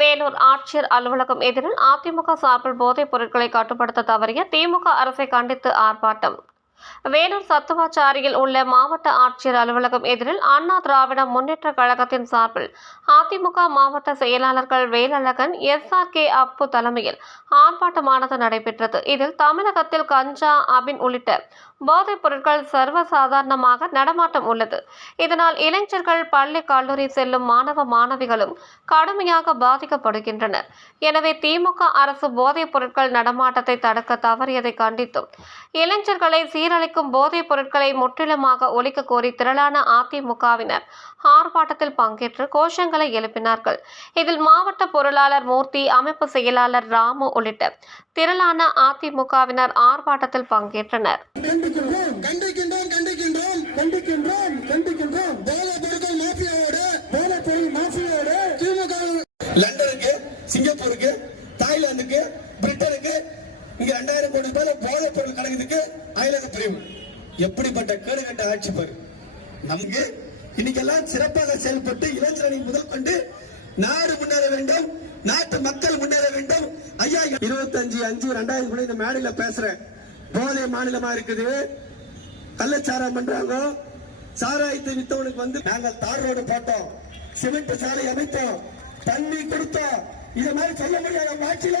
வேலூர் ஆட்சியர் அலுவலகம் எதிரில் அதிமுக சார்பில் போதைப் பொருட்களை கட்டுப்படுத்த தவறிய திமுக அரசை கண்டித்து ஆர்ப்பாட்டம். வேலூர் சத்துவாச்சாரியில் உள்ள மாவட்ட ஆட்சியர் அலுவலகம் எதிரில் அண்ணா திராவிட முன்னேற்ற கழகத்தின் சார்பில் அதிமுக மாவட்ட செயலாளர்கள் Velazhagan S R K Appu தலைமையில் ஆர்ப்பாட்டமானது நடைபெற்றது. இதில் தமிழகத்தில் கஞ்சா அபின் உள்ளிட்ட போதைப் பொருட்கள் சர்வசாதாரணமாக நடமாட்டம் உள்ளது. இதனால் இளைஞர்கள் பள்ளி கல்லூரி செல்லும் மாணவ மாணவிகளும் கடுமையாக பாதிக்கப்படுகின்றனர். எனவே திமுக அரசு போதைப் பொருட்கள் நடமாட்டத்தை தடுக்க தவறியதை கண்டித்தும் இளைஞர்களை சீர் சீரழிக்கும் போதைப் பொருட்களை முற்றிலுமாக ஒழிக்க கோரி திரளான அதிமுகவினர் ஆர்ப்பாட்டத்தில் பங்கேற்று கோஷங்களை எழுப்பினார்கள். இதில் மாவட்ட பொருளாளர் மூர்த்தி அமைப்பு செயலாளர் ராமு உள்ளிட்ட திரளான அதிமுகவினர் ஆர்ப்பாட்டத்தில் பங்கேற்றனர். லண்டனுக்கு சிங்கப்பூருக்கு தாய்லாந்துக்கு பிரிட்டனுக்கு இங்க ரெண்டாயிரம் கோடி ரூபாய் போதைப் பொருள் கடக்குதுக்கு அயலக பிரிவு. எப்படிப்பட்ட கேடுகட்ட ஆட்சி பாரு. நமக்கு இன்னைக்கெல்லாம் சிறப்பாக செயல்பட்டு இளைஞரணி முதல் கொண்டு நாடு முன்னேற வேண்டும் நாட்டு மக்கள் முன்னேற வேண்டும். ஐயா இருபத்தஞ்சு அஞ்சு ரெண்டாயிரம் கூட இந்த மேடையில பேசுறேன். போதை மாநிலமா இருக்குது. கள்ளச்சாரம் பண்றாங்க. சாராயத்தை வித்தவனுக்கு வந்து நாங்கள் தார் ரோடு போட்டோம். சிமெண்ட் சாலை அமைத்தோம். தண்ணி கொடுத்தோம். இது மாதிரி சொல்ல முடியாத. உங்க ஆட்சியில